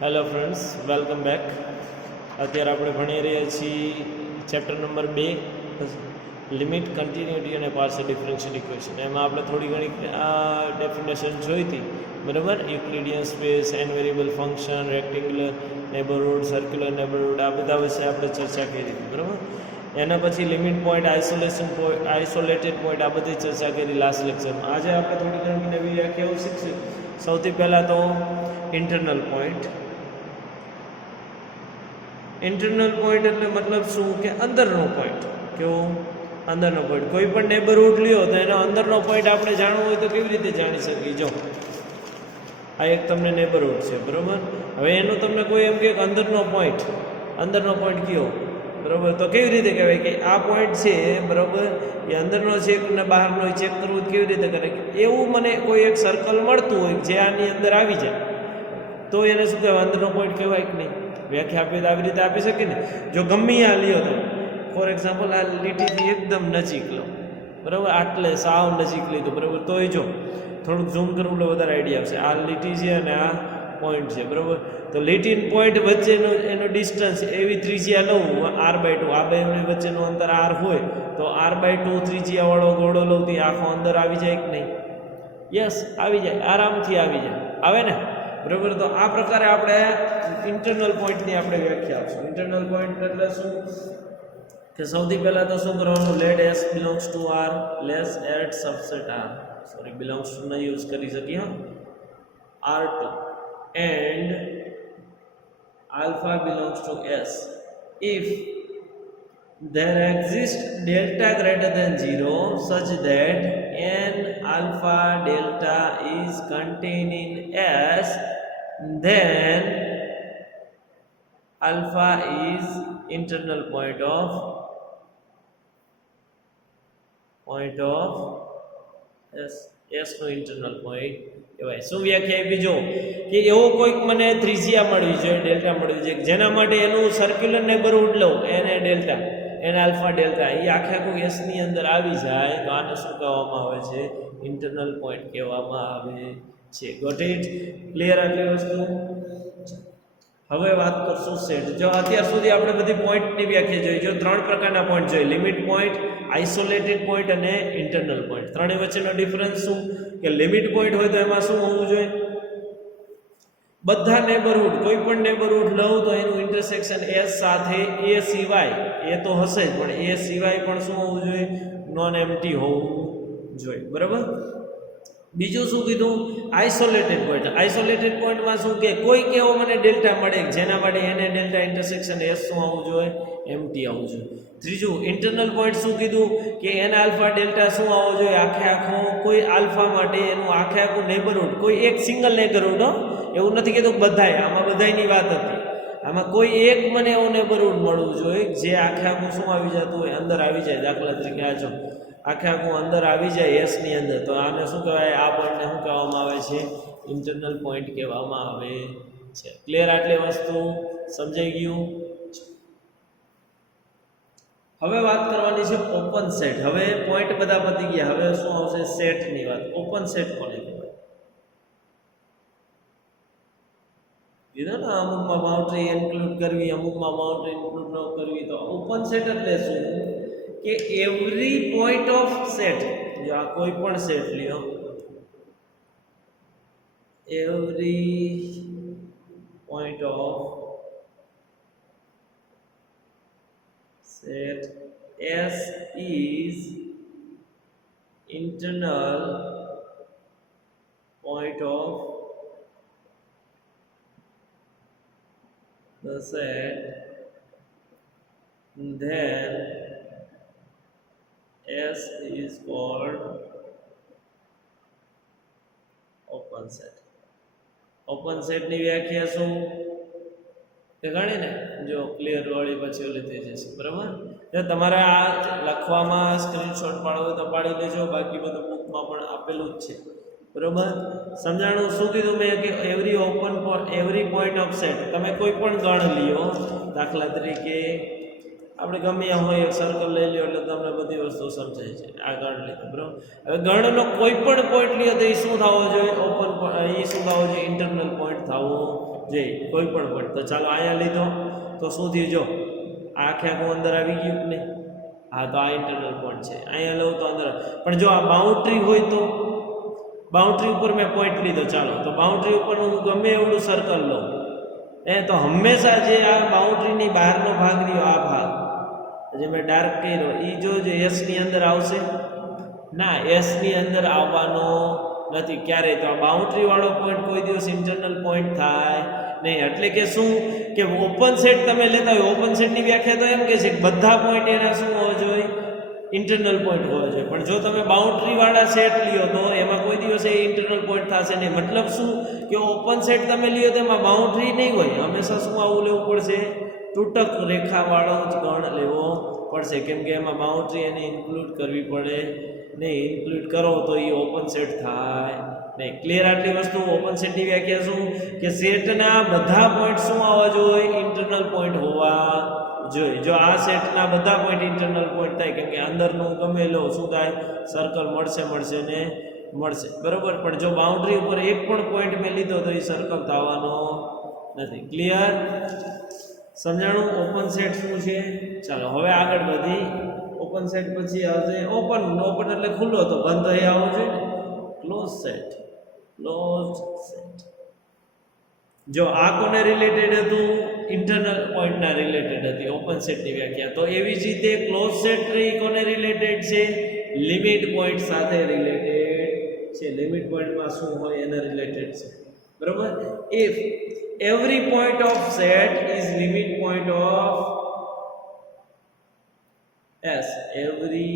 Hello friends, welcome back. અત્યારે આપણે ભણી રહ્યા છીએ ચેપ્ટર નંબર 2, લિમિટ, કન્ટિન્યુટી અને પાર્શિયલ ડિફરન્શિયલ ઇક્વેશન. એમાં આપણે થોડી ઘણી ડેફિનેશન જોઈ હતી, બરાબર. Euclidean space, n variable function, rectangular neighbourhood, circular neighbourhood, આ બધા વિશે આપણે ચર્ચા કરી હતી, બરાબર. એના પછી લિમિટ પોઈન્ટ, આઇસોલેટેડ પોઈન્ટ, આ બધી ચર્ચા કરી લાસ્ટ લેક્ચરમાં. આજે આપણે થોડી ઘણી નવી વ્યાખ્યાઓ શીખશું. સૌથી પહેલાં તો ઇન્ટરનલ પોઈન્ટ. ઇન્ટરનલ પોઈન્ટ એટલે મતલબ શું કે અંદરનો પોઈન્ટ. કેવો? અંદરનો પોઈન્ટ. કોઈ પણ નેબરહુડ લ્યો તો એનો અંદરનો પોઈન્ટ આપણે જાણવો હોય તો કેવી રીતે જાણી શકીએ? જો આ એક તમને નેબરહુડ છે, બરાબર. હવે એનું તમને કોઈ એમ કે અંદરનો પોઈન્ટ કયો, બરાબર, તો કેવી રીતે કહેવાય કે આ પોઈન્ટ છે, બરાબર, એ અંદરનો છે ને બહારનો ચેક કરવું કેવી રીતે કરે? એવું મને કોઈ એક સર્કલ મળતું હોય જે આની અંદર આવી જાય તો એને શું કહેવાય? અંદરનો પોઈન્ટ કહેવાય કે નહીં? વ્યાખ્યા આપી તો આવી રીતે આપી શકે ને. જો ગમે આ લ્યો તો ફોર એક્ઝામ્પલ આ લીટીથી એકદમ નજીક લો, બરાબર, આટલે સાવ નજીક લીધું, બરાબર. તો એ જો થોડુંક ઝૂમ કરવું એટલે વધારે આઈડિયા આવશે. આ લીટી છે અને આ પોઈન્ટ છે, બરાબર. તો લીટી પોઈન્ટ વચ્ચેનો એનો ડિસ્ટન્સ એવી ત્રિજ્યા લઉં r/2. આ બે વચ્ચેનું અંતર r હોય તો r/2 ત્રિજ્યાવાળો ગોળો લઉં તો આખો અંદર આવી જાય કે નહીં? યસ, આવી જાય, આરામથી આવી જાય, આવે ને, બરાબર. તો આ પ્રકારે આપણે ઇન્ટરનલ પોઈન્ટની આપણે વ્યાખ્યા આપશું. ઇન્ટરનલ પોઈન્ટ એટલે શું કે સૌથી પહેલાં તો શું કરવાનું? Let s belongs to r, less at subset r, sorry belongs to ન યુઝ કરી શકીએ, r2, and alpha belongs to s if there exists delta greater than 0 such that n alpha delta is contained in s, then alpha is internal point of s નો internal point કહેવાય. શું વ્યાખ્યા આપી? જો કે એવો કોઈક મને ત્રિજ્યા મળવી જોઈએ, ડેલ્ટા મળવી જોઈએ, જેના માટે એનું સર્ક્યુલર નેબરહુડ લઉં, એને ડેલ્ટા, એને આલ્ફા ડેલ્ટા, એ આખા કોઈ એસની અંદર આવી જાય તો આને શું કહેવામાં આવે છે? ઇન્ટરનલ પોઈન્ટ કહેવામાં આવે છે. Got it? ક્લિયર આટલી વસ્તુ? હવે વાત કરશું સેટ. જો અત્યાર સુધી આપણે બધી પોઈન્ટની વ્યાખ્યા જોઈ. જો 3 પ્રકારના પોઈન્ટ જોઈએ: લિમિટ પોઈન્ટ, આઇસોલેટેડ પોઈન્ટ અને ઇન્ટરનલ પોઈન્ટ. ત્રણેય વચ્ચેનો ડિફરન્સ શું કે લિમિટ પોઈન્ટ હોય તો એમાં શું હોવું જોઈએ? બધા નેબરહુડ, કોઈ પણ નેબરહુડ લઉં તો એનું ઇન્ટરસેક્શન એસ સાથે એ સિવાય, એ તો હશે જ, પણ એ સિવાય પણ શું હોવું જોઈએ? નોન એમ્પ્ટી હોવું જોઈએ, બરાબર. બીજું શું કીધું? Isolated point. આઇસોલેટેડ પોઈન્ટમાં શું કે કોઈક એવો મને ડેલ્ટા મળે જેના માટે એને ડેલ્ટા ઇન્ટરસેક્શન એસ શું આવવું જોઈએ? એમ્પ્ટી આવવું જોઈએ. ત્રીજું ઇન્ટરનલ પોઈન્ટ શું કીધું કે એને આલ્ફા ડેલ્ટા શું આવવો જોઈએ? આખે આખો કોઈ આલ્ફા માટે એનું આખે આખું નેબરહુડ, કોઈ એક સિંગલ નેબરહુડ, એવું નથી કીધું બધાય, આમાં બધાયની વાત હતી. આમાં કોઈ એક મને એવું નેબરહુડ મળવું જોઈએ જે આખે આખું શું આવી જતું હોય? અંદર આવી જાય. દાખલા તરીકે આ જો આખે આખું અંદર આવી જાય એસની અંદર, તો આને શું કહેવાય? આ પોઈન્ટને શું કહેવામાં આવે છે? ઇન્ટરનલ પોઈન્ટ કહેવામાં આવે છે. ક્લિયર? આટલી વસ્તુ સમજાઈ ગયું? હવે વાત કરવાની છે ઓપન સેટ. હવે પોઈન્ટ બધા પતી ગયા, હવે શું આવશે? સેટની વાત. ઓપન સેટ કોને કહેવાય? કીધું ને અમુકમાં બાઉન્ડ્રી ઇન્ક્લુડ કરવી, અમુકમાં બાઉન્ડ્રી ઇન્ક્લુડ ન કરવી. તો ઓપન સેટ એટલે શું કે એવરી પોઈન્ટ ઓફ સેટ, જો આ કોઈ પણ સેટ લ્યો, every point of set S is internal point of the set, then S is called open set. Open સેટની વ્યાખ્યા શું તે ગણી ને, જો ક્લિયર વાળી પછી ઓલી થઈ જશે, બરાબર. જો તમારે આ લખવામાં સ્ક્રીનશોટ પાડવો તો પાડી દેજો, બાકી બધું બુકમાં પણ આપેલું જ છે, બરાબર. સમજાણું? શું કીધું મેં કે એવરી પોઈન્ટ ઓફ સેટ, તમે કોઈ પણ ગણ લ્યો, દાખલા તરીકે આપણે ગમે હોય એક સર્કલ લઈ લ્યો એટલે તમને બધી વસ્તુ સમજાય છે. આ ગણ લીધું બરાબર. હવે ગણનો કોઈ પણ પોઈન્ટ લ્યો તો એ શું થવો જોઈએ? ઓપન. એ શું થવો જોઈએ? ઇન્ટરનલ પોઈન્ટ થવો જે કોઈ પણ પોઈન્ટ. તો ચાલો અહીંયા લીધો તો શું થયું? જો આખે આખું અંદર આવી ગયું ને. હા, તો આ ઇન્ટરનલ પોઈન્ટ છે. અહીંયા લઉં તો અંદર. પણ જો આ બાઉન્ડ્રી હોય તો બાઉન્ડ્રી ઉપર મેં પોઈન્ટ લીધો. ચાલો તો બાઉન્ડ્રી ઉપર હું ગમે એવડું સર્કલ લઉં તો હંમેશા જે આ બાઉન્ડ્રીની બહારનો ભાગ રહ્યો, આ ભાગ જે મેં ડાર્ક કર્યો, એ જો એસની અંદર આવશે ના, એસની અંદર આવવાનો નથી ક્યારેય. તો આ બાઉન્ડ્રી વાળો પોઈન્ટ કોઈ દિવસ ઇન્ટરનલ પોઈન્ટ થાય નહીં. એટલે કે શું કે ઓપન સેટ તમે લેતા હોય, ઓપન સેટની વ્યાખ્યા તો એમ કે છે કે બધા પોઈન્ટ એના શું હોવો જોઈએ? ઇન્ટરનલ પોઈન્ટ હોવો જોઈએ. પણ જો તમે બાઉન્ડ્રી વાળા સેટ લ્યો તો એમાં કોઈ દિવસ એ ઇન્ટરનલ પોઈન્ટ થશે નહીં. મતલબ શું કે ઓપન સેટ તમે લ્યો તો એમાં બાઉન્ડ્રી નહીં હોય. હંમેશા શું આવું લેવું પડશે? તૂટક રેખાવાળો જ ગણ લેવો પડશે, કેમ કે એમાં બાઉન્ડ્રી એને ઇન્ક્લુડ કરવી પડે નહીં. ઇન્ક્લુડ કરો તો એ ઓપન સેટ થાય નહીં. ક્લિયર? આટલી વસ્તુ. ઓપન સેટની વ્યાખ્યા શું કે સેટના બધા પોઈન્ટ શું આવવા જોઈએ? ઇન્ટરનલ પોઈન્ટ હોવા જોઈએ. જો આ સેટના બધા પોઈન્ટ ઇન્ટરનલ પોઈન્ટ થાય, કેમ કે અંદરનું ગમે લો શું થાય? સર્કલ મળશે ને મળશે, બરોબર. પણ જો બાઉન્ડ્રી ઉપર એક પણ પોઈન્ટ મેં લીધો તો એ સર્કલ થવાનો નથી. ક્લિયર? સમજાણું ઓપન સેટ શું છે? ચાલો હવે આગળ વધી. ઓપન સેટ પછી આવશે ઓપન. ઓપન એટલે ખુલ્લો, તો બંધ તો એ આવવો જોઈએ ને. Close set. ક્લોઝ સેટ જો આ કોને રિલેટેડ હતું? ઇન્ટરનલ પોઈન્ટના રિલેટેડ હતી ઓપન સેટની વ્યાખ્યા. તો એવી જ રીતે ક્લોઝ સેટ કોને રિલેટેડ છે? લિમિટ પોઈન્ટ સાથે રિલેટેડ છે. લિમિટ પોઈન્ટમાં શું હોય એના રિલેટેડ છે, બરોબર. If every point of set is limit point of S, every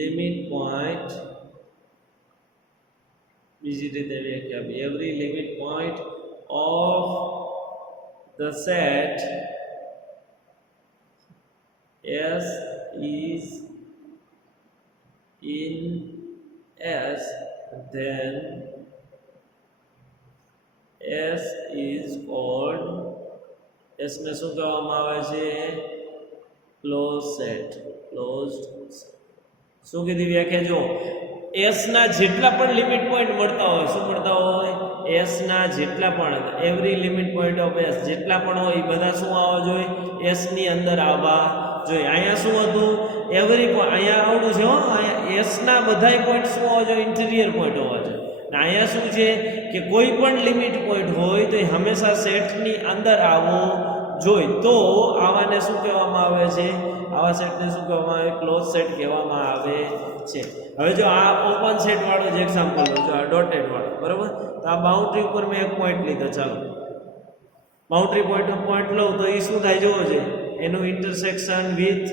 limit point, બીજી રીતે વ્યાખ્યા આપી, every limit point of the set S is in S, then S is called, S ને શું કહેવામાં આવે છે? Close set. Closed set. શું કીધી વ્યાખ્યા? જો S ના જેટલા પણ લિમિટ પોઈન્ટ મળતા હોય, શું મળતા હોય? S ના જેટલા પણ, every limit point of S જેટલા પણ હોય એ બધા શું આવવા જોઈએ? S ની અંદર આવવા જોઈએ. અહીંયા શું હતું? Every point. અહીંયા આવડું છે હો. અહીંયા S ના બધાય પોઈન્ટ શું હોવા જોઈએ? ઇન્ટિરિયર પોઈન્ટ હોવા જોઈએ. અહીંયા શું છે કે કોઈ પણ લિમિટ પોઈન્ટ હોય તો એ હંમેશા સેટની અંદર આવવો જોઈએ. તો આવાને શું કહેવામાં આવે છે? આવા સેટને શું કહેવામાં આવે? ક્લોઝ સેટ કહેવામાં આવે છે. હવે જો આ ઓપન સેટ વાળો જ એક્ઝામ્પલ લો, જો આ ડોટેડ વાળો, બરોબર. તો આ બાઉન્ડ્રી ઉપર મેં એક પોઈન્ટ લીધો. ચાલો બાઉન્ડ્રી પોઈન્ટ લઉં તો એ શું થાય જોવો છે? એનું ઇન્ટરસેક્શન વિથ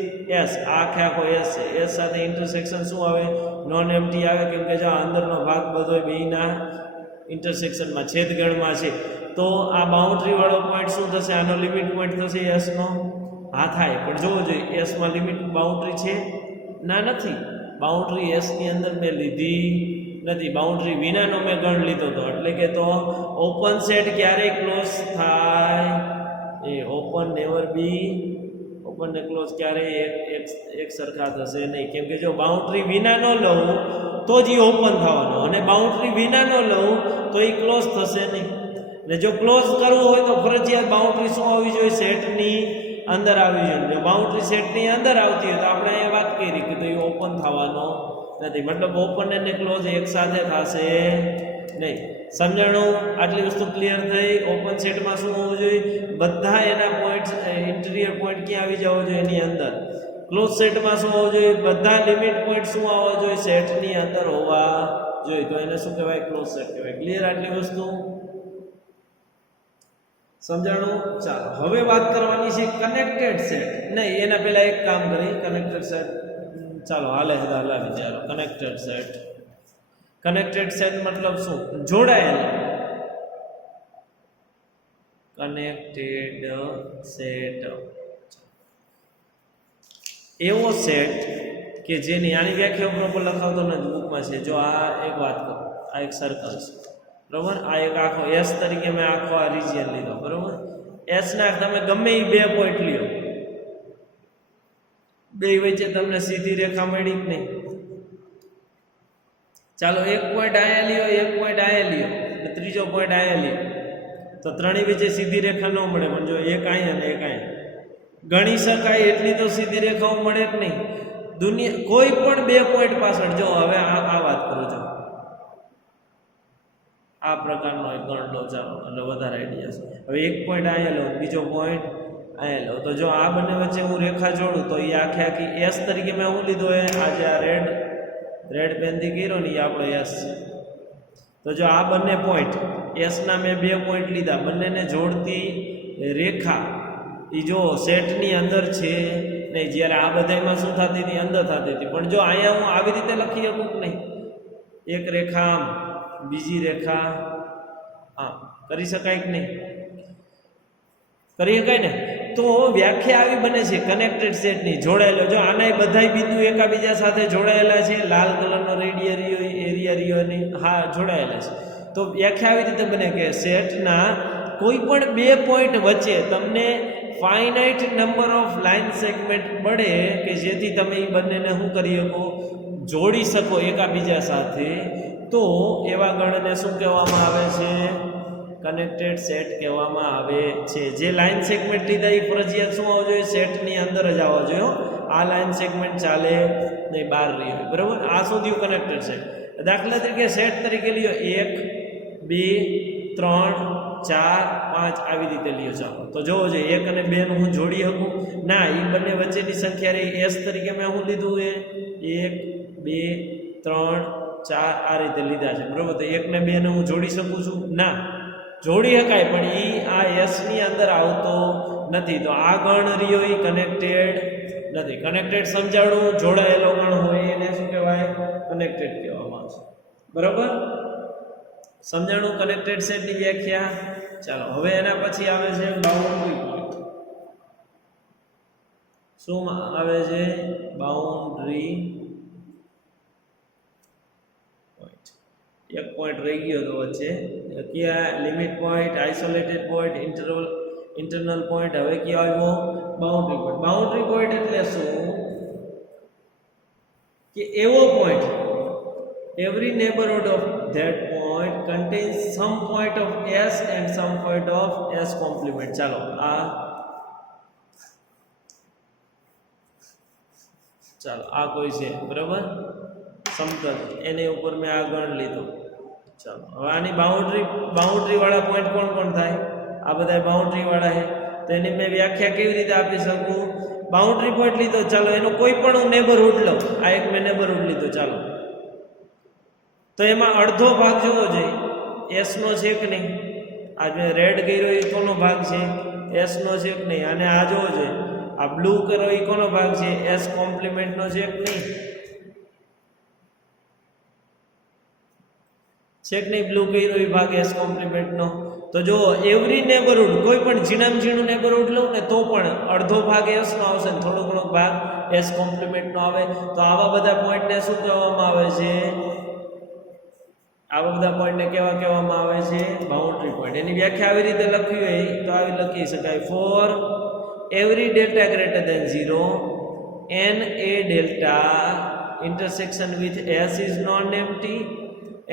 S. આખે આખો S છે. S સાથે ઇન્ટરસેક્શન શું આવે? નોન એમ્પ્ટી આવે, કેમ કે જો અંદરનો ભાગ બધો બેયના ઇન્ટરસેક્શનમાં છેદગણમાં છે. તો આ બાઉન્ડ્રી વાળો પોઈન્ટ શું થશે? આનો લિમિટ પોઈન્ટ થશે S નો. હા થાય, પણ જોવો જોઈએ S માં લિમિટ બાઉન્ડ્રી છે? ના, નથી. બાઉન્ડ્રી S ની અંદર મેં લીધી નથી. બાઉન્ડ્રી વિનાનો મેં ગણ લીધો હતો. એટલે કે તો ઓપન સેટ ક્યારેય ક્લોઝ થાય? એ ઓપન નેવર બી, ઓપન ને ક્લોઝ ક્યારેય એક સરખા થશે નહીં. કેમ કે જો બાઉન્ડ્રી વિના ન લઉં તો જ એ ઓપન થવાનો, અને બાઉન્ડ્રી વિના ન લઉં તો એ ક્લોઝ થશે નહીં. ને જો ક્લોઝ કરવું હોય તો ફરજિયાત બાઉન્ડ્રી શું આવવી જોઈએ? સેટની અંદર આવી જોઈએ. જો બાઉન્ડ્રી સેટની અંદર આવતી હોય તો આપણે અહીંયા વાત કરી કે તો એ ઓપન થવાનો નથી. મતલબ ઓપન અને ક્લોઝ એક સાથે થશે નહીં. સમજાણું? આટલી વસ્તુ ક્લિયર થઈ. ઓપન સેટમાં શું હોવું જોઈએ? બધા એના પોઈન્ટ્સ, ઇન્ટિરિયર પોઈન્ટ ક્યાં આવી જવો જોઈએ? એની અંદર. ક્લોઝ સેટમાં શું હોવું જોઈએ? બધા લિમિટ પોઈન્ટ શું આવવા જોઈએ? સેટની અંદર હોવા જોઈએ. તો એને શું કહેવાય? ક્લોઝ સેટ કહેવાય. ક્લિયર આટલી વસ્તુ? સમજાણું? ચાલો હવે વાત કરવાની છે કનેક્ટેડ સેટ. નહીં, એના પહેલા એક કામ કરી. કનેક્ટેડ સેટ ચાલો હલાવી ચાલો. Connected set. કનેક્ટેડ સેટ મતલબ શું? જોડાયેલા. કનેક્ટેડ સેટ એવો સેટ કે જેની આની વ્યાખ્યા બરોબર લખાવતો નથી બુકમાં છે. જો આ એક વાત કરું, આ એક સર્કલ છે, બરોબર. આ એક આખો S તરીકે મેં આખો આ રિજિયન લીધો, બરોબર. S ના તમે ગમે એ બે પોઈન્ટ લ્યો, બે વચ્ચે તમને સીધી રેખા મળી કે નહીં? ચાલો એક પોઈન્ટ આયા લ્યો, એક પોઈન્ટ આયા લ્યો અને ત્રીજો પોઈન્ટ આયા લ્યો, તો ત્રણેય વચ્ચે સીધી રેખા ન મળે. પણ જો એક આયા અને એક આયા ગણી શકાય એટલી તો સીધી રેખાઓ મળે કે નહીં? દુનિયા કોઈ પણ બે પોઈન્ટ પાછળ જો હવે આ વાત કરું છું, આ પ્રકારનો એક ગણ લો ચાલો, એટલે વધારે આઈડિયા છે. હવે એક પોઈન્ટ અહીંયા લો, બીજો પોઈન્ટ અહીંયા લો, તો જો આ બંને વચ્ચે હું રેખા જોડું તો એ આખી એસ તરીકે મેં હું લીધો એ આજે આ રેડ પેનથી કર્યો ને એ આપણો એસ છે. તો જો આ બંને પોઈન્ટ એસના મેં બે પોઈન્ટ લીધા, બંનેને જોડતી રેખા એ જો સેટની અંદર છે નહીં. જ્યારે આ બધામાં શું થતી હતી? અંદર થતી હતી. પણ જો અહીંયા હું આવી રીતે લખી શકું કે નહીં? એક રેખા આમ, બીજી રેખા આમ કરી શકાય કે નહીં? કરી શકાય ને? તો વ્યાખ્યા આવી બને છે કનેક્ટેડ સેટની, જોડાયેલો. જો આના બધા બિંદુ એકાબીજા સાથે જોડાયેલા છે, લાલ કલરનો એરિયા રહ્યોની હા જોડાયેલા છે. તો વ્યાખ્યા આવી રીતે બને કે સેટના કોઈ પણ બે પોઈન્ટ વચ્ચે તમને finite number of line segment મળે કે જેથી તમે એ બંનેને શું કરી શકો? જોડી શકો એકાબીજા સાથે. તો એવા ગણને શું કહેવામાં આવે છે? કનેક્ટેડ સેટ કહેવામાં આવે છે. જે લાઇન સેગમેન્ટ લીધા એ ફરજિયાત શું આવવો જોઈએ? સેટની અંદર જ આવવા જોઈએ. આ લાઇન સેગમેન્ટ ચાલે નહીં, બહાર રહી હોય. બરાબર? આ શું થયું? Connected set. દાખલા તરીકે સેટ તરીકે લ્યો 1 2 3 4 5 આવી રીતે લ્યો. ચાલો તો જોવો જોઈએ 1 અને 2 નું હું જોડી શકું? ના, એ બંને વચ્ચેની સંખ્યા રહી એસ તરીકે મેં શું લીધું? એ 1 2 3 4 આ રીતે લીધા છે. બરાબર? તો 1 ને 2 ને હું જોડી શકું છું? ના, જોડી શકાય પણ એ આ એસની અંદર આવતો નથી. તો આ ગણ રહ્યો એ કનેક્ટેડ નથી. કનેક્ટેડ સમજાડું, જોડાયેલો ગણ હોય એને શું કહેવાય? કનેક્ટેડ કહેવામાં આવશે. બરાબર? સમજાણું કનેક્ટેડ સેટની વ્યાખ્યા. ચાલો હવે એના પછી આવે છે બાઉન્ડ્રી પોઈન્ટ. શું આવે છે? Boundary point. એક પોઈન્ટ રહી ગયો તો વચ્ચે, કયા? Limit point, isolated point, internal point. હવે કયો આવ્યો? Boundary point. બાઉન્ડ્રી પોઈન્ટ એટલે શું? કે એવો point, every neighborhood of that point contains some point of s and some point of s complement. ચાલો આ કોઈ છે બરાબર સમતલ, એની ઉપર મેં આ ગણ લીધો. ચાલો હવે આની બાઉન્ડ્રી વાળા પોઈન્ટ કોણ થાય? આ બધા બાઉન્ડ્રી વાળા છે. તો એની મેં વ્યાખ્યા કેવી રીતે આપી શકું? બાઉન્ડ્રી પોઈન્ટ લીધો, ચાલો એનો કોઈ પણ હું નેબરહુડ લઉં. આ એક મેં નેબરહુડ લીધો. ચાલો તો એમાં અડધો ભાગ જોવો જોઈએ એસનો છે કે નહીં? આ મેં રેડ કર્યો એ કોનો ભાગ છે? એસનો છે કે નહીં? અને આ જોવો જોઈએ આ બ્લુ કર્યો એ કોનો ભાગ છે? એસ કોમ્પ્લિમેન્ટનો છે કે નહીં? છે કે નહીં? બ્લુ કર્યો એ ભાગ એસ કોમ્પ્લિમેન્ટનો. તો જો એવરી નેબરહુડ, કોઈ પણ ઝીણામાં ઝીણું નેબરહુડ લઉં ને તો પણ અડધો ભાગ એસનો આવશે ને થોડો ઘણો ભાગ એસ કોમ્પ્લિમેન્ટનો આવે. તો આવા બધા પોઈન્ટને શું કહેવામાં આવે છે? આવા બધા પોઈન્ટને કેવા કહેવામાં આવે છે? Boundary point. એની વ્યાખ્યા આવી રીતે લખવી હોય તો આવી લખી શકાય: for every delta greater than 0 n a delta intersection with s is non-empty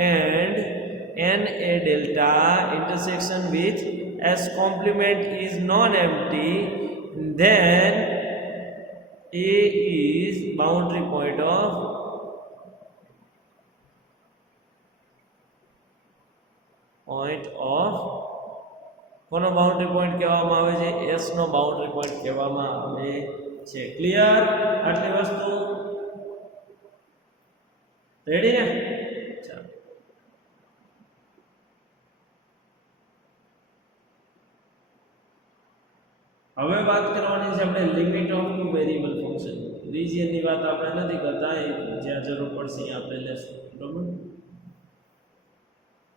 and n a delta intersection with s complement is non-empty, then a is boundary point of કોનો બાઉન્ડ્રી પોઈન્ટ કહેવામાં આવે છે? S નો boundary point કહેવામાં આવે છે. Clear? આટલી વસ્તુ ready ને? ચાલો હવે વાત કરવાની છે આપણે limit of two variable function. રિજિયનની વાત આપણે નથી કરતા, એ જ્યાં જરૂર પડશે આપણે લેશું. બરાબર?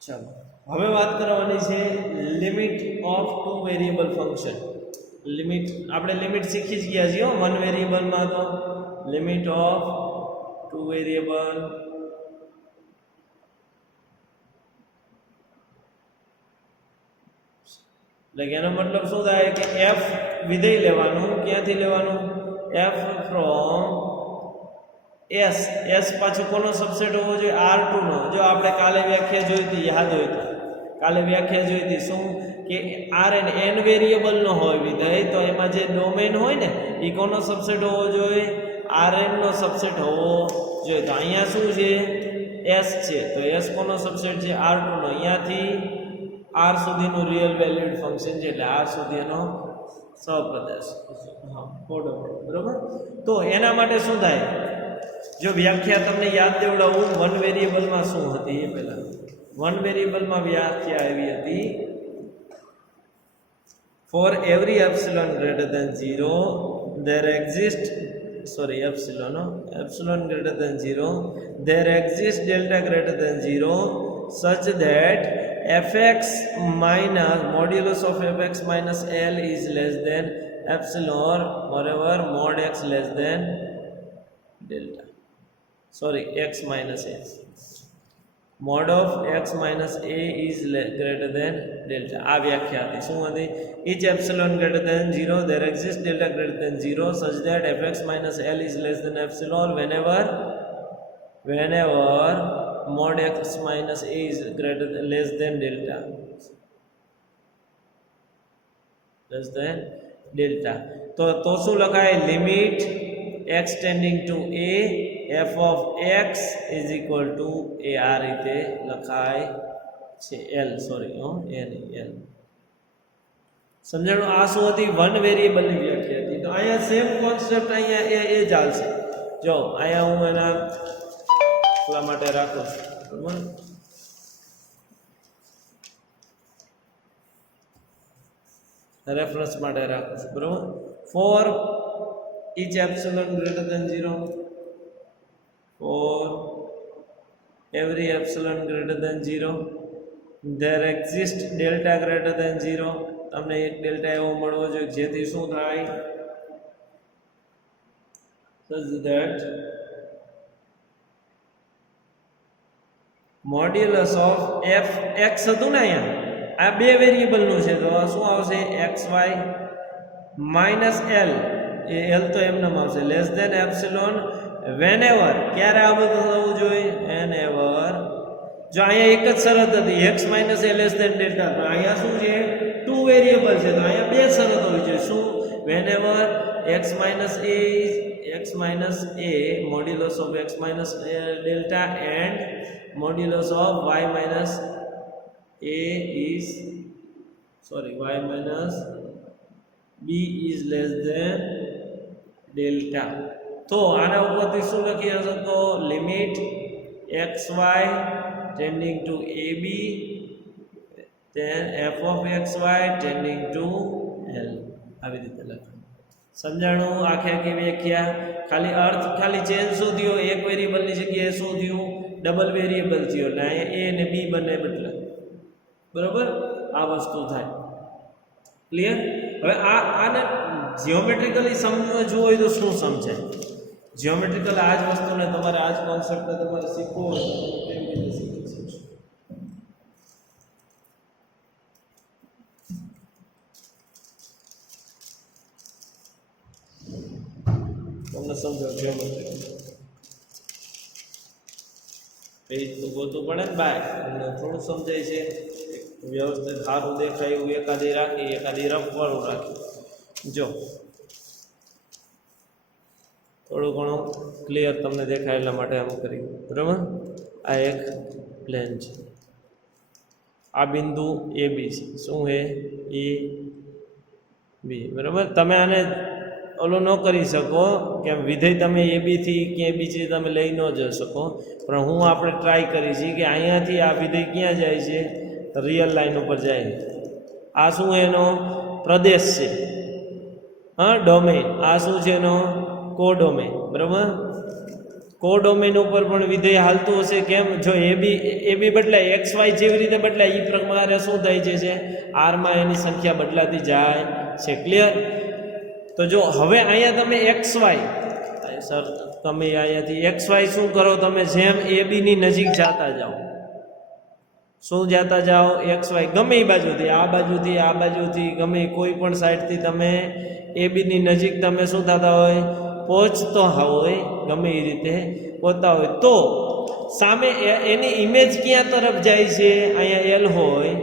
ચાલો હવે વાત કરવાની છે limit of two variable function. Limit આપણે લિમિટ શીખી જ ગયા છીએ વન વેરિયેબલમાં. તો લિમિટ ઓફ ટુ વેરિયેબલ એટલે એનો મતલબ શું થાય કે એફ વિધેય લેવાનું. ક્યાંથી લેવાનું? એફ ફ્રોમ એસ એસ પાછું કોનો સબસેટ હોવો જોઈએ? R2 નો. જો આપણે કાલે વ્યાખ્યા જોઈ હતી, યાદ હોય તો કાલે વ્યાખ્યા જોઈ હતી શું કે Rn n વેરિયેબલનો હોય વિધેય, તો એમાં જે ડોમેન હોય ને એ કોનો સબસેટ હોવો જોઈએ? Rn નો સબસેટ હોવો જોઈએ. તો અહીંયા શું છે? S છે, તો S કોનો સબસેટ છે? R2 નો. અહીંયાથી R સુધીનું રિયલ વેલ્યુડ ફંક્શન છે, એટલે R સુધી એનો સહપ્રદેશ, હા કોડો, બરોબર. તો એના માટે શું થાય? જો વ્યાખ્યા તમને યાદ દેવડાવું, વન વેરિયેબલમાં શું હતી એ પહેલા. વન વેરિયેબલમાં વ્યાખ્યા આવી હતી, for every epsilon greater than 0 there exist epsilon greater than 0 there exists delta greater than 0 such that fx minus modulus of fx minus L is less than epsilon wherever mod x less than delta, x minus a, mod of x minus a is greater than delta. આ વ્યાખ્યા હતી. શું હતી? each epsilon greater than 0 there exists delta greater than 0 such that fx minus L is less than epsilon whenever mod x minus a is less than delta, તો શું લખાય? Limit x tending to a f of x is equal to a. આ રીતે લખાય છે. L સમજાણું? આ શું હતી? વન વેરિયેબલની વ્યાખ્યા હતી. તો અહીંયા સેમ કોન્સેપ્ટ અહીંયા એ ચાલશે. જો અહીંયા હું એના એટલા માટે રાખું છું, બરાબર. રેફરન્સ માટે રાખું છું, બરાબર. For each epsilon greater than 0 for every epsilon greater than 0 there exists delta greater than 0. તમને એક ડેલ્ટા એવો મળવો જોઈએ જેથી શું થાય? such that modulus of fx હતું ને, અહીંયા આ બે વેરિયેબલનું છે, તો શું આવશે? xy minus L, એ L તો એમનામ આવશે, લેસ ધેન એપ્સિલોન whenever, ક્યારે આ બધું થવું જોઈએ? whenever. જો અહીંયા એક જ શરત હતી, x minus a less than delta, તો અહીંયા શું છે? ટુ વેરિયેબલ છે, તો અહીંયા બે શરત હોય છે. શું? whenever x minus a modulus of x minus delta and modulus of y minus b is less than delta. તો આના ઉપરથી શું લખી શકો? Limit xy tending to ab then f of xy tending to L. આવી રીતે લખો. સમજાણું? આખી વ્યાખ્યા. ખાલી અર્થ ખાલી ચેન્જ શું થયો? એક વેરિયેબલની જગ્યાએ શું થયું? ડબલ વેરિયેબલ થયો, એટલે અહીંયા a અને b બંને બદલાય, બરોબર. આ વસ્તુ થાય. ક્લિયર? હવે આને જીઓમેટ્રિકલી સમજવું હોય તો શું સમજાય? જીઓમેટ્રિકલ આ જ વસ્તુને તમારે આ જ કોન્સેપ્ટને તમારે શીખવો હોય તો કેવી રીતે શીખી શકશો? તમને સમજાવ જીઓમેટ્રિકલ પેજ તો ગોતું પડે ને બાય, થોડું સમજાય છે. વ્યવસ્થિત સારું દેખાય એવું એકાદી રાખી, એકાદી રફવાળું રાખી. જો થોડું ઘણું ક્લિયર તમને દેખાય એટલા માટે આમ કરી, બરાબર. આ એક પ્લેન છે, આ બિંદુ એ બી છે. શું છે? એ બી, બરાબર. તમે આને ઓલું ન કરી શકો કે વિધેય તમે એ બીથી ક્યાંય બીજે તમે લઈ ન જઈ શકો, પણ હું આપણે ટ્રાય કરી છે કે અહીંયાથી આ વિધેય ક્યાં જાય છે? રિયલ લાઈન ઉપર જાય. આ શું એનો પ્રદેશ છે? હા, ડોમેન. આ શું છે? એનો કોડોમેન, બરાબર. કોડોમેન ઉપર પણ વિધેય હાલતું હશે. કેમ? જો એ બી બદલાય, એક્સ વાય જેવી રીતે બદલાય એ પ્રમાણે શું થાય છે? આરમાં એની સંખ્યા બદલાતી જાય છે. ક્લિયર? તો જો હવે અહીંયા તમે એક્સ વાય, સર તમે અહીંયાથી એક્સ વાય શું કરો? તમે જેમ એ બીની નજીક જતા જાઓ, શું જતા જાઓ? એક્સ વાય ગમે એ બાજુથી, આ બાજુથી ગમે કોઈ પણ સાઈડથી તમે એ બીની નજીક તમે શું થતા હોય? પહોંચતો હોય, ગમે એ રીતે ગોતતા હોય તો સામે એની ઇમેજ ક્યાં તરફ જાય છે? અહીંયા એલ હોય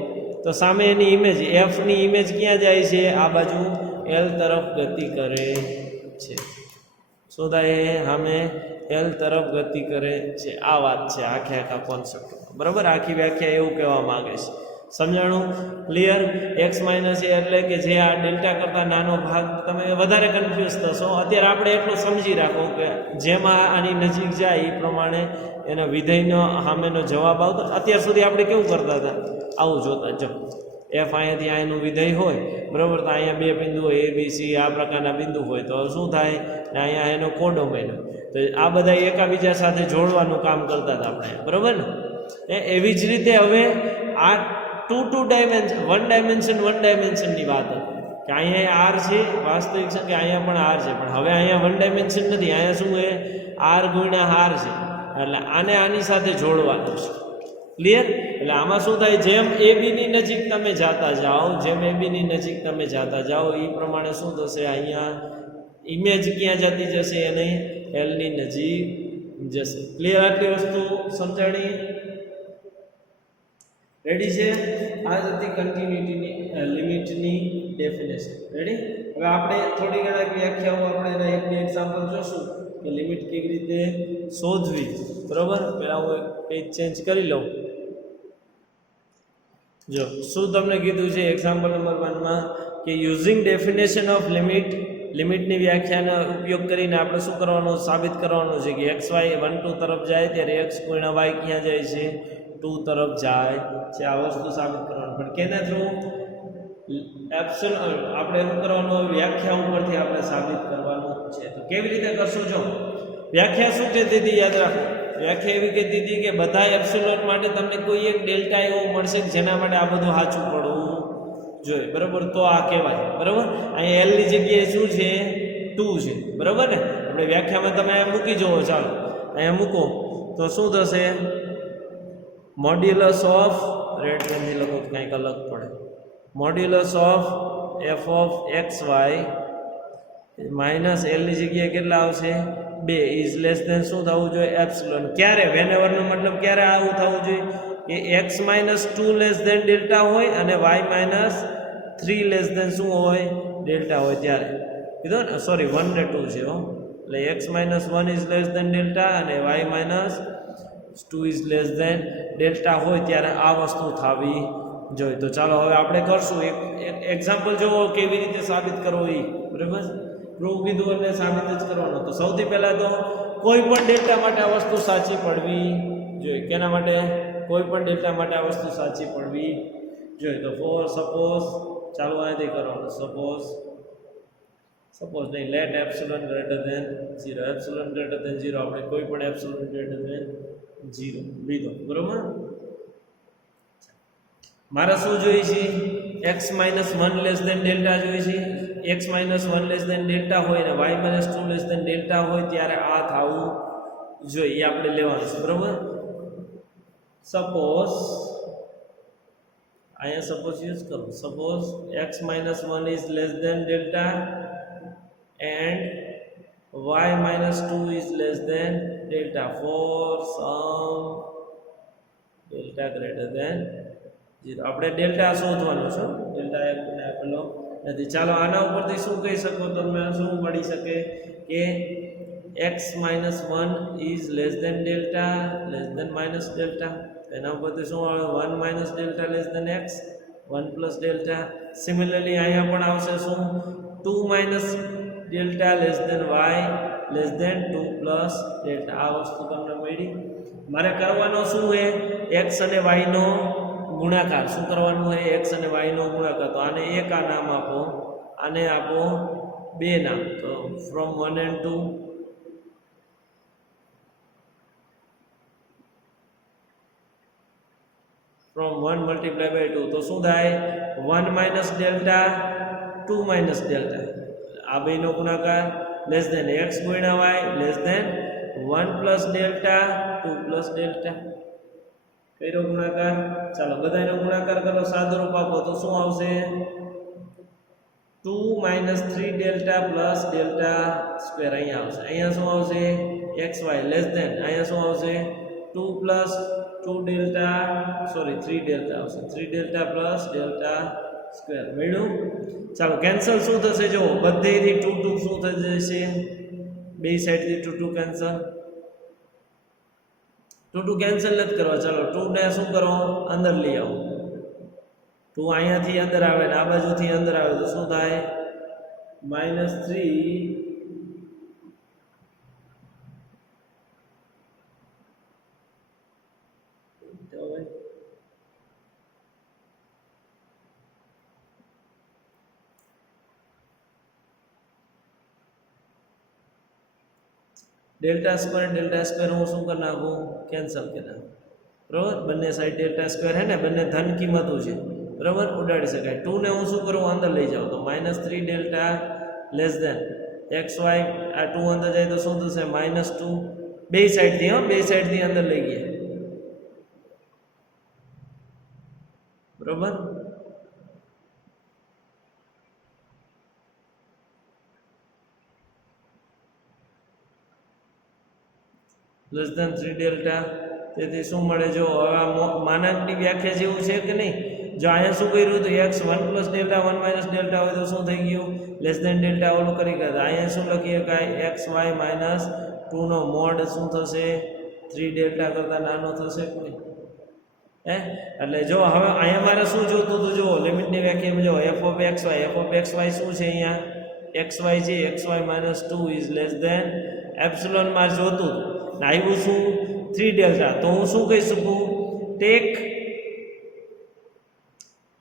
તો સામે એની ઇમેજ એફની ઇમેજ ક્યાં જાય છે? આ બાજુ એલ તરફ ગતિ કરે છે. શું થાય? સામે એલ તરફ ગતિ કરે છે. આ વાત છે આખા કોન્સેપ્ટ, બરાબર. આખી વ્યાખ્યા એવું કહેવા માંગે છે. સમજાણું? ક્લિયર? એક્સ માઇનસ એ એટલે કે જે આ ડેલ્ટા કરતાં નાનો ભાગ, તમે વધારે કન્ફ્યુઝ થશો. અત્યારે આપણે એટલું સમજી રાખો કે જેમાં આની નજીક જાય એ પ્રમાણે એના વિધેયનો સામેનો જવાબ આવતો. અત્યાર સુધી આપણે કેવું કરતા હતા? આવું જોતા. જો એફ અહીંયાથી અહીંનું વિધેય હોય, બરાબર, તો અહીંયા બે બિંદુ હોય, એ બી સી આ પ્રકારના બિંદુ હોય તો શું થાય? ને અહીંયા એનો કોડોમેન. તો આ બધા એકાબીજા સાથે જોડવાનું કામ કરતા હતા આપણે, બરાબર ને? એવી જ રીતે હવે આ ટુ ડાયમેન્શન, વન ડાયમેન્શનની વાત હતી કે અહીંયા આર છે વાસ્તવિક સંખ્યા, અહીંયા પણ આર છે, પણ હવે અહીંયા વન ડાયમેન્શન નથી. અહીંયા શું છે? આર ગુણ્યા આર છે. એટલે આને આની સાથે જોડવાનું છે. ક્લિયર? એટલે આમાં શું થાય? જેમ એ બીની નજીક તમે જાતા જાઓ એ પ્રમાણે શું થશે? અહીંયા ઇમેજ ક્યાં જતી જશે? એને એલની નજીક જશે. ક્લિયર? આટલી વસ્તુ સમજાણી? રેડી છે? આ જ હતી કન્ટિન્યુટીની લિમિટની ડેફિનેશન. રેડી? હવે આપણે થોડી ઘણી વ્યાખ્યાઓ આપણે એના એક બે એક્ઝામ્પલ જોશું કે લિમિટ કેવી રીતે શોધવી, બરાબર. પહેલાં હું એક પેજ ચેન્જ કરી લઉં. જો શું તમને કીધું છે એક્ઝામ્પલ નંબર 1 માં કે યુઝિંગ ડેફિનેશન ઓફ લિમિટની વ્યાખ્યાનો ઉપયોગ કરીને આપણે શું કરવાનું? સાબિત કરવાનું છે કે એક્સ વાય 1 2 તરફ જાય ત્યારે એક્સ ગુણ્યા વાય ક્યાં જાય છે? 2 તરફ જાય છે. આ વસ્તુ સાબિત કરવાનું. પણ કેના થ્રુ? એપ્સિલોન. આપણે શું કરવાનું? વ્યાખ્યા ઉપરથી આપણે સાબિત કરવાનું છે. તો કેવી રીતે કરશું? જો વ્યાખ્યા શું કહેતી હતી યાદ રાખો. વ્યાખ્યા એવી કહેતી હતી કે બધા એપ્સિલોન માટે તમને કોઈ એક ડેલ્ટા એવો મળશે કે જેના માટે આ બધું સાચું પડવું જોઈએ, બરાબર. તો આ કહેવાય, બરાબર. અહીંયા એલ ની જગ્યાએ શું છે? 2 છે, બરાબર ને? આપણે વ્યાખ્યામાં તમે મૂકી જુઓ. ચાલો અહીંયા મૂકો તો શું થશે? મોડ્યુલસ ઓફ, રેડ પેનથી લખો તો કંઈક અલગ પડે. Modulus of f of x y minus એલની જગ્યાએ કેટલા આવશે? 2 ઇઝ લેસ દેન શું થવું જોઈએ? એપ્સિલોન. ક્યારે? વેનેવરનો મતલબ ક્યારે આવું થવું જોઈએ? કે x minus 2 less than delta હોય અને વાય માઇનસ 3 લેસ દેન શું હોય? ડેલ્ટા હોય ત્યારે. કીધું ને? સોરી, 1 ને 2 છે હો. એટલે x minus 1 is less than delta અને y minus 2 is less than delta હોય ત્યારે આ વસ્તુ થવી જોઈએ. તો ચાલો હવે આપણે કરશું એક એક્ઝામ્પલ જોવો કેવી રીતે સાબિત કરવું એ, બરાબર. પ્રૂવ કીધું એટલે સાબિત જ કરવાનું. તો સૌથી પહેલાં તો કોઈ પણ ડેલ્ટા માટે આ વસ્તુ સાચી પડવી જોઈએ. કેના માટે? કોઈ પણ ડેલ્ટા માટે આ વસ્તુ સાચી પડવી જોઈએ. તો ફોર સપોઝ, ચાલો અહીંયાથી કરવાનું. સપોઝ નહીં, let epsilon greater than 0. Epsilon greater than 0 આપણે કોઈ પણ એપ્સિલોન ગ્રેટર દેન 0 લીધો, બરાબર. મારે શું જોઈએ છે? X minus 1 less than delta જોઈએ છે. X minus 1 less than delta હોય અને y minus 2 less than delta હોય ત્યારે આ થવું જોઈએ. એ આપણે લેવાનું છે, બરાબર. સપોઝ અહીંયા સપોઝ યુઝ કરો. Suppose x minus 1 is less than delta and y minus 2 is less than delta for some delta greater than 0. આપણે ડેલ્ટા શોધવાનું છે. ડેલ્ટા આપેલો નથી. ચાલો આના ઉપરથી શું કહી શકો? તમને શું મળી શકે કે x minus 1 is less than delta less than minus delta. એના ઉપરથી શું આવે? 1 minus delta less than x 1 plus delta. Similarly અહીંયા પણ આવશે શું? 2 minus delta less than y less than 2 plus delta. આ વસ્તુ તમને મળી. મારે કરવાનો શું છે? x અને y નો ગુણાકાર. શું કરવાનું છે? x અને y નો ગુણાકાર. તો આને એક આ નામ આપો, આને આપો 2 નામ. તો from 1 and 2 from 1 multiply by 2 તો શું થાય? 1 minus delta 2 minus delta. આ બેનો ગુણાકાર લેસ દેન x ગુણ્યા y less than 1 plus delta 2 plus delta. કયો ગુણાકાર? ચાલો બધાનો ગુણાકાર કરો, સાદુરૂપ આપો તો શું આવશે? 2 minus 3 delta plus delta square અહીંયા આવશે. અહીંયા શું આવશે? એક્સ વાય લેસ દેન અહીંયા શું આવશે 2 પ્લસ 2 ડેલ્ટા સોરી 3 ડેલ્ટા આવશે 3 ડેલ્ટા પ્લસ ડેલ્ટા સ્ક્વેર મળ્યું. ચાલો કેન્સલ શું થશે જો બધેથી 2 2 શું થઈ જશે બે સાઈડથી 2 2 કેન્સલ 2 2 કેન્સલ નથી કરવા. ચાલો 2 ને શું કરો અંદર લઈ આવો 2 અહીંયાથી અંદર આવે ને આ બાજુથી અંદર આવે તો શું થાય -3 ડેલ્ટા સ્ક્વેર હું શું કરી નાખું કેન્સલ કરી નાખું બરાબર. બંને સાઈડ ડેલ્ટા સ્ક્વેર હે ને બંને ધન કિંમતો છે બરાબર ઉડાડી શકાય. 2 ને હું શું કરું અંદર લઈ જાઉં તો -3 delta less than x y આ 2 અંદર જાય તો શું થશે -2 બે સાઈડથી બે સાઈડથી અંદર લઈ ગયા બરાબર. લેસ દેન 3 ડેલ્ટા તેથી શું મળે જો હવે આ માનાંકની વ્યાખ્યા જેવું છે કે નહીં. જો અહીંયા શું કર્યું તો x 1 plus delta 1 minus delta હોય તો શું થઈ ગયું લેસ દેન ડેલ્ટા ઓલું કરી ગયા. અહીંયા શું લખીએ કાંઈ એક્સ વાય માઇનસ 2 નો મોડ શું થશે 3 ડેલ્ટા કરતાં નાનો થશે કે નહીં એટલે જો હવે અહીંયા મારે શું જોતું હતું જો લિમિટની વ્યાખ્યામાં જો એફ ઓફ એક્સ વાય શું છે અહીંયા એક્સ વાય છે x y minus 2 is less than epsilon માર જોતું ને આવ્યું શું 3 ડેલ્ટા. તો હું શું કહી શકું take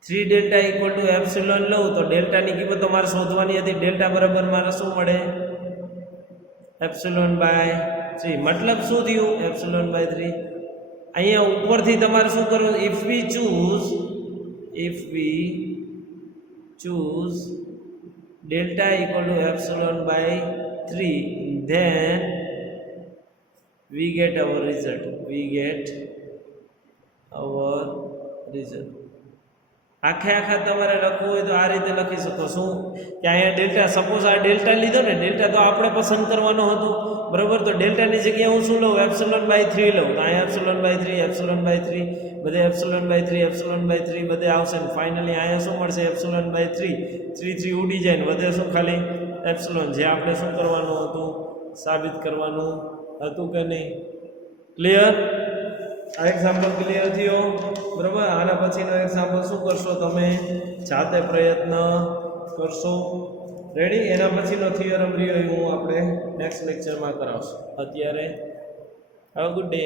3 delta equal to epsilon લઉં તો ડેલ્ટાની કિંમત તમારે શોધવાની હતી. ડેલ્ટા બરાબર મારે શું મળે એપ્સિલોન બાય 3. મતલબ શું થયું એપ્સિલોન બાય 3. અહીંયા ઉપરથી તમારે શું કરવું if we choose delta equal to epsilon by 3 then we get our result. આખા તમારે લખવું હોય તો આ રીતે લખી શકો શું કે અહીંયા ડેલ્ટા સપોઝ આ ડેલ્ટા લીધો ને ડેલ્ટા તો આપણે પસંદ કરવાનો હતો બરાબર. તો ડેલ્ટાની જગ્યાએ હું શું લઉં એપ્સિલોન બાય 3 લઉં તો અહીંયા એપ્સિલોન બાય 3 બધે એપ્સિલોન બાય 3 બધે આવશે ને ફાઇનલી અહીંયા શું મળશે એપ્સિલોન બાય 3 ઉડી જાય ને વધે શું ખાલી એપ્સિલોન જે આપણે શું કરવાનું હતું સાબિત કરવાનું હતું કે નહીં. ક્લિયર આ એક્ઝામ્પલ ક્લિયર થયો બરાબર. આના પછીનો એક્ઝામ્પલ શું કરશો તમે જાતે પ્રયત્ન કરશો રેડી. એના પછીનો થિયરમ રહ્યો હું આપણે નેક્સ્ટ લેક્ચરમાં કરાવશું. અત્યારે હેવ અ ગુડ ડે.